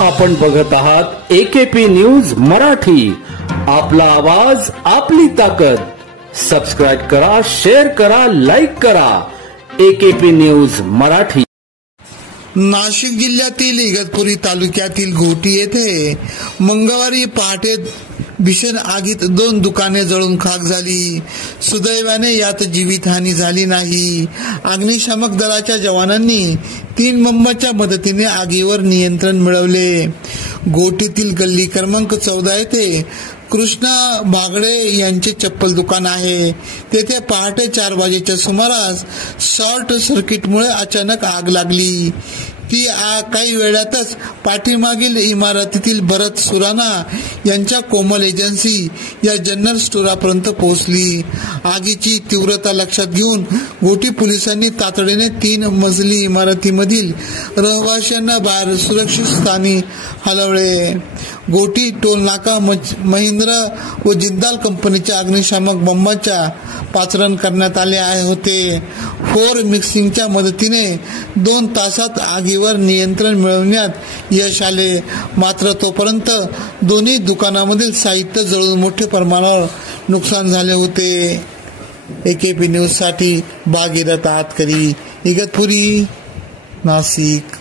आपण बघत आहात AKP न्यूज मराठी. आपला आवाज आपली ताकद. सबस्क्राइब करा, शेअर करा, लाईक करा. AKP news Marathi. नाशिक जिल्ह्यातील इगतपुरी तालुक्यातील घोटी येथे मंगळवारी पहाटे भीषण आगीत 2 दुकाने जळून खाक झाली. सुदैवाने यात जीवितहानी झाली नाही. अग्निशामक दलाच्या जवानांनी 3 बंबाच्या मदतीने आगीवर नियंत्रण मिळवले. घोटीतील गल्ली क्रमांक 14 येथे कृष्णा भागडे यांचे चप्पल दुकान आहे. तेथे पहाटे 4 वाजेच्या सुमारास शॉर्ट सर्किटमुळे अचानक आग लागली. ती आग काही वेळातच पाठीमागील इमारतीतील भरत सुराणा यांच्या कोमल एजन्सी या जनरल स्टोरापर्यंत पोहोचली. आगीची तीव्रता लक्षात घेऊन घोटी पोलिसांनी तातडीने 3 मजली इमारतीमधील रहिवाशांना बाहेर सुरक्षित स्थानी हलवले. घोटी टोल नाका महिंद्रा व जिंदाल कंपनीच्या अग्निशामक बंबाच्या पाचारण करण्यात आले होते. 4 मिक्सिंगच्या मदतीने 2 तासात आगीवर नियंत्रण मिळवण्यात यश आले. मात्र तोपर्यंत दोन्ही दुकानामधील साहित्य जळून मोठ्या प्रमाणावर नुकसान झाले होते. AKP न्यूज साठी भागीरथ आतकरी, इगतपुरी, नाशिक.